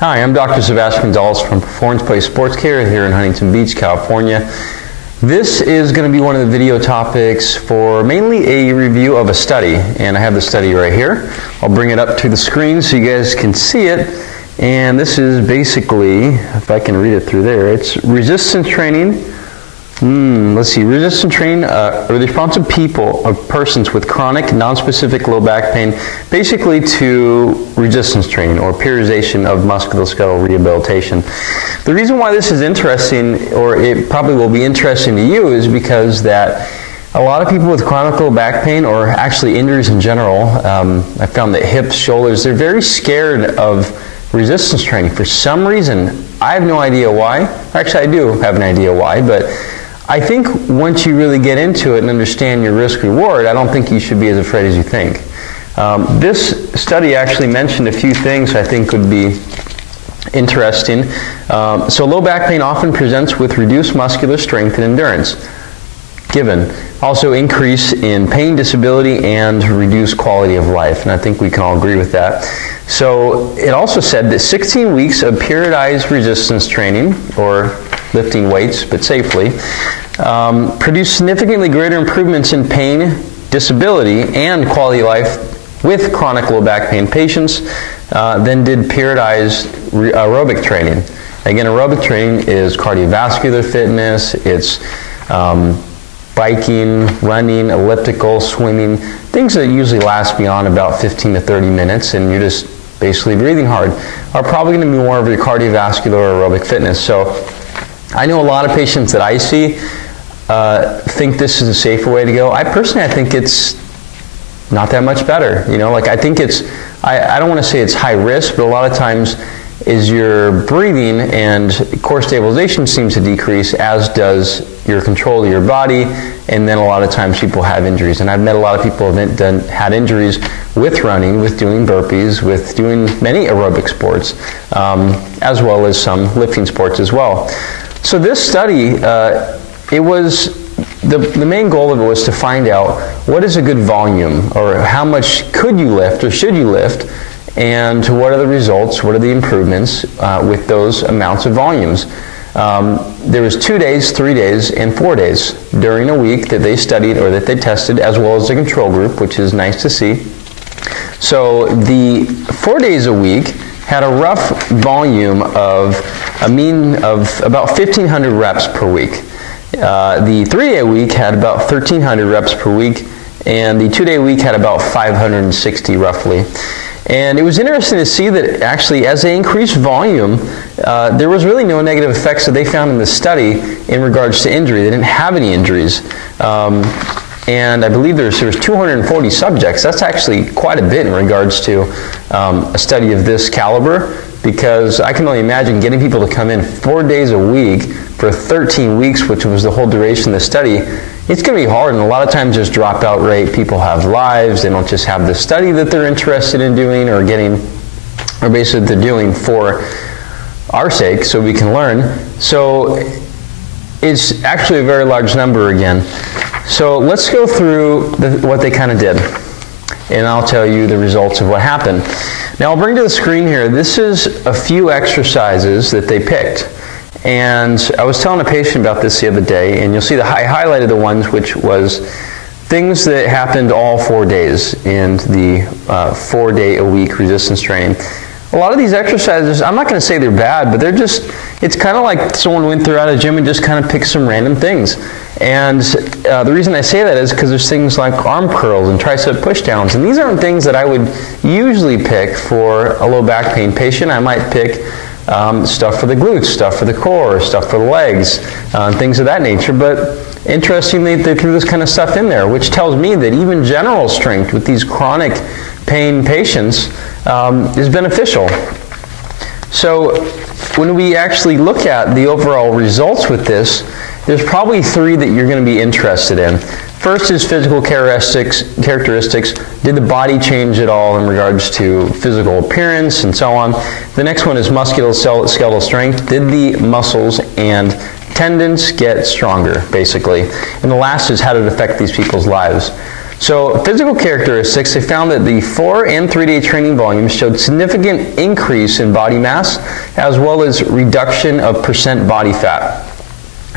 Hi, I'm Dr. Sebastian Gonzalez from Performance Place Sports Care here in Huntington Beach, California. This is going to be one of the video topics for mainly a review of a study, and I have the study right here. I'll bring it up to the screen so you guys can see it. And this is basically, if I can read it through there, it's resistance training. Resistance training or the response of persons with chronic, non-specific low back pain, basically to resistance training or periodization of musculoskeletal rehabilitation. The reason why this is interesting, or it probably will be interesting to you, is because that a lot of people with chronic low back pain, or actually injuries in general, I found that hips, shoulders, they're very scared of resistance training. For some reason, I have no idea why. Actually, I do have an idea why, but I think once you really get into it and understand your risk-reward, I don't think you should be as afraid as you think. This study actually mentioned a few things I think would be interesting. So low back pain often presents with reduced muscular strength and endurance, given. Also increase in pain, disability, and reduced quality of life, and I think we can all agree with that. So it also said that 16 weeks of periodized resistance training, or lifting weights but safely, produced significantly greater improvements in pain, disability, and quality of life with chronic low back pain patients than did periodized aerobic training. Again, aerobic training is cardiovascular fitness, it's biking, running, elliptical, swimming, things that usually last beyond about 15 to 30 minutes, and you're just basically breathing hard, are probably going to be more of your cardiovascular or aerobic fitness. So I know a lot of patients that I see think this is a safer way to go. I think it's not that much better. You know, like I think it's, I don't want to say it's high risk, but a lot of times is your breathing and core stabilization seems to decrease, as does your control of your body, and then a lot of times people have injuries. And I've met a lot of people that had injuries with running, with doing burpees, with doing many aerobic sports, as well as some lifting sports as well. So this study, it was, the main goal of it was to find out what is a good volume, or how much could you lift or should you lift, and what are the results, what are the improvements with those amounts of volumes. There was 2 days, 3 days, and 4 days during a week that they studied or that they tested, as well as the control group, which is nice to see. So the 4 days a week had a rough volume of a mean of about 1,500 reps per week. The 3-day week had about 1,300 reps per week, and the 2-day week had about 560 roughly. And it was interesting to see that actually as they increased volume, there was really no negative effects that they found in the study in regards to injury. They didn't have any injuries. And I believe there was 240 subjects. That's actually quite a bit in regards to a study of this caliber, because I can only imagine getting people to come in 4 days a week for 13 weeks, which was the whole duration of the study. It's going to be hard, and a lot of times there's dropout rate. People have lives. They don't just have the study that they're interested in doing or getting, or basically they're doing for our sake so we can learn. So it's actually a very large number again. So let's go through what they kind of did, and I'll tell you the results of what happened. Now I'll bring to the screen here, this is a few exercises that they picked. And I was telling a patient about this the other day, and you'll see I highlighted the ones which was things that happened all 4 days in the 4-day-a-week resistance training. A lot of these exercises, I'm not going to say they're bad, but they're just, it's kind of like someone went throughout a gym and just kind of picked some random things. And the reason I say that is because there's things like arm curls and tricep pushdowns, and these aren't things that I would usually pick for a low back pain patient. I might pick stuff for the glutes, stuff for the core, stuff for the legs, things of that nature. But interestingly, they threw this kind of stuff in there, which tells me that even general strength with these chronic pain patients is beneficial. So when we actually look at the overall results with this, there's probably 3 that you're going to be interested in. First is physical characteristics. Did the body change at all in regards to physical appearance and so on? The next one is musculoskeletal strength. Did the muscles and tendons get stronger, basically? And the last is how did it affect these people's lives? So physical characteristics, they found that the 4 and 3-day training volumes showed significant increase in body mass as well as reduction of percent body fat.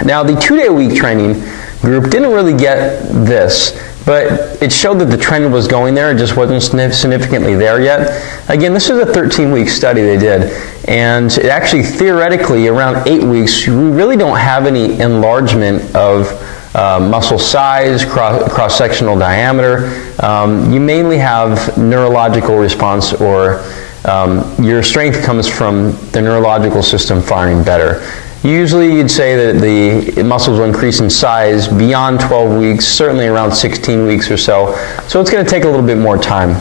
Now the 2-day-a-week training group didn't really get this, but it showed that the trend was going there. It just wasn't significantly there yet. Again, this is a 13-week study they did, and it actually theoretically around 8 weeks we really don't have any enlargement of muscle size, cross-sectional diameter. You mainly have neurological response, or your strength comes from the neurological system firing better. Usually you'd say that the muscles will increase in size beyond 12 weeks, certainly around 16 weeks or so. So it's going to take a little bit more time.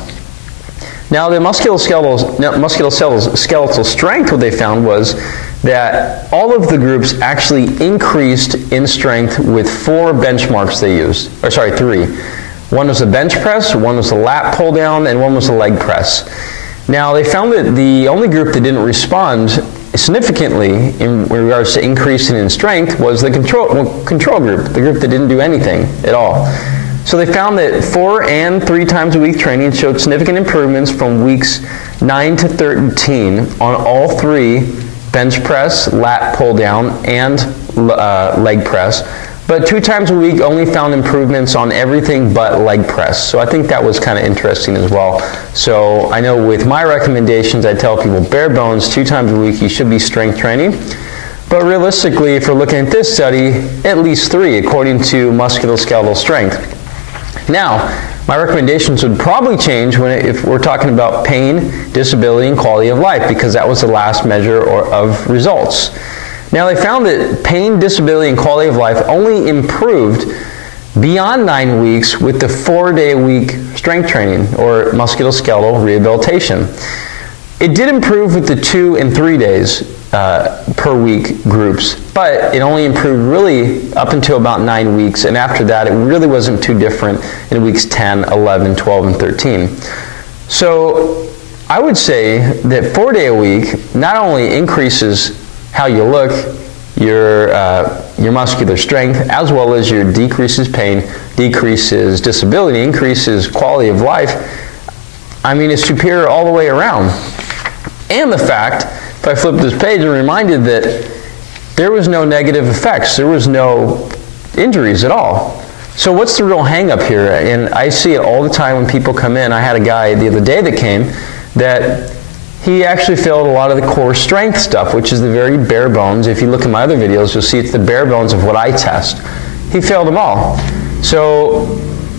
Now the musculoskeletal strength, what they found was that all of the groups actually increased in strength with 4 benchmarks they used, or sorry, 3. One was the bench press, one was the lat pull down, and one was the leg press. Now they found that the only group that didn't respond significantly in regards to increasing in strength was the control group, the group that didn't do anything at all. So they found that 4 and 3 times a week training showed significant improvements from weeks 9 to 13 on all 3 bench press, lat pull down, and leg press. But 2 times a week only found improvements on everything but leg press. So I think that was kind of interesting as well. So I know with my recommendations, I tell people bare bones, 2 times a week you should be strength training. But realistically, if we're looking at this study, at least 3 according to musculoskeletal strength. Now, my recommendations would probably change if we're talking about pain, disability, and quality of life, because that was the last measure of results. Now they found that pain, disability, and quality of life only improved beyond 9 weeks with the 4-day-a-week strength training, or musculoskeletal rehabilitation. It did improve with the 2 and 3 days per week groups, but it only improved really up until about 9 weeks, and after that it really wasn't too different in weeks 10, 11, 12, and 13. So I would say that 4-day-a-week not only increases how you look, your muscular strength, as well as your decreases pain, decreases disability, increases quality of life. I mean, it's superior all the way around. And the fact, if I flip this page, I'm reminded that there was no negative effects. There was no injuries at all. So what's the real hang up here? And I see it all the time when people come in. I had a guy the other day that came that he actually failed a lot of the core strength stuff, which is the very bare bones. If you look at my other videos, you'll see it's the bare bones of what I test. He failed them all. So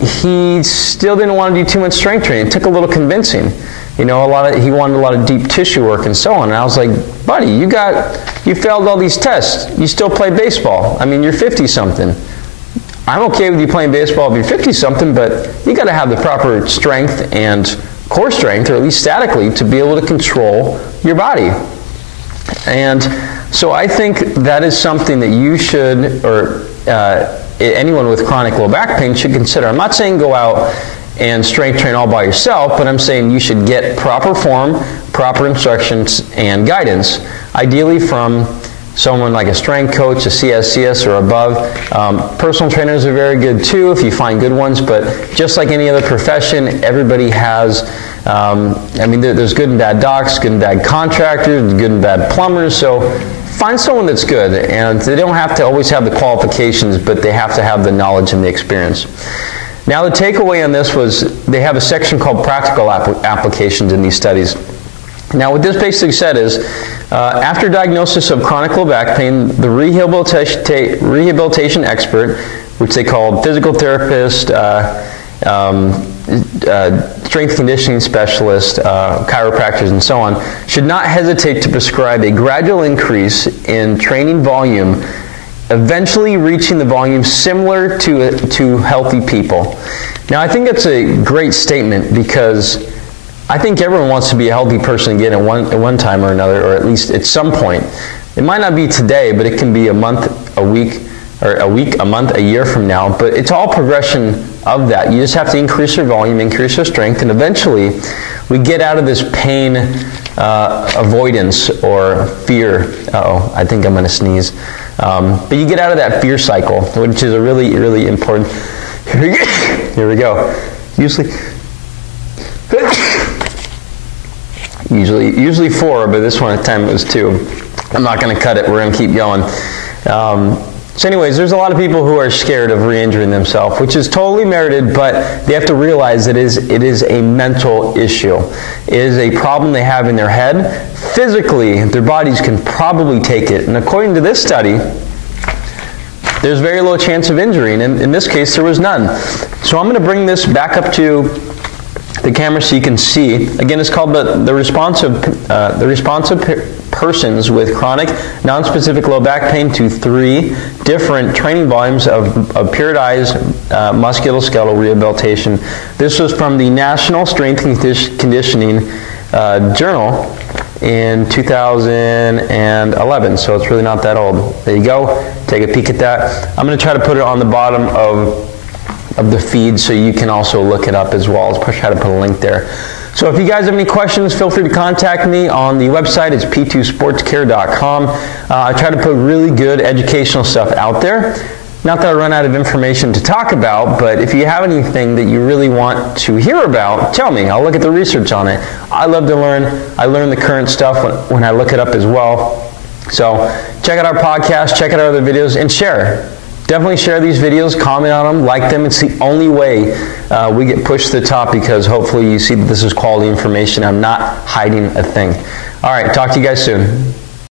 he still didn't want to do too much strength training. It took a little convincing. You know, he wanted a lot of deep tissue work and so on. And I was like, buddy, you failed all these tests. You still play baseball. I mean, you're 50-something. I'm okay with you playing baseball if you're 50-something, but you got to have the proper strength and core strength, or at least statically, to be able to control your body. And so I think that is something that you should, or anyone with chronic low back pain should consider. I'm not saying go out and strength train all by yourself, but I'm saying you should get proper form, proper instructions, and guidance, ideally from someone like a strength coach, a CSCS or above. Personal trainers are very good too if you find good ones, but just like any other profession, everybody has, I mean, there's good and bad docs, good and bad contractors, good and bad plumbers, so find someone that's good, and they don't have to always have the qualifications, but they have to have the knowledge and the experience. Now the takeaway on this was they have a section called practical applications in these studies. Now what this basically said is, after diagnosis of chronic low back pain, the rehabilitation expert, which they called physical therapist, strength conditioning specialist, chiropractors, and so on, should not hesitate to prescribe a gradual increase in training volume, eventually reaching the volume similar to healthy people. Now I think that's a great statement, because I think everyone wants to be a healthy person again at one time or another, or at least at some point. It might not be today, but it can be a month, a week, or a month, a year from now. But it's all progression of that. You just have to increase your volume, increase your strength, and eventually we get out of this pain avoidance or fear. Uh-oh, I think I'm going to sneeze. But you get out of that fear cycle, which is a really, really important. Here we go. Usually 4, but this one at the time it was 2. I'm not going to cut it. We're going to keep going. So anyways, there's a lot of people who are scared of re-injuring themselves, which is totally merited, but they have to realize that it is a mental issue. It is a problem they have in their head. Physically, their bodies can probably take it. And according to this study, there's very low chance of injury. And in this case, there was none. So I'm going to bring this back up to the camera so you can see. Again, it's called the responsive persons with chronic non-specific low back pain to 3 different training volumes of periodized musculoskeletal rehabilitation. This was from the National Strength and Conditioning Journal in 2011, so it's really not that old. There you go. Take a peek at that. I'm going to try to put it on the bottom of the feed so you can also look it up as well. I'll try to put a link there. So if you guys have any questions, feel free to contact me on the website. It's p2sportscare.com. I try to put really good educational stuff out there. Not that I run out of information to talk about, but if you have anything that you really want to hear about, tell me. I'll look at the research on it. I love to learn. I learn the current stuff when I look it up as well. So check out our podcast, check out our other videos, and share. Definitely share these videos, comment on them, like them. It's the only way we get pushed to the top, because hopefully you see that this is quality information. I'm not hiding a thing. All right, talk to you guys soon.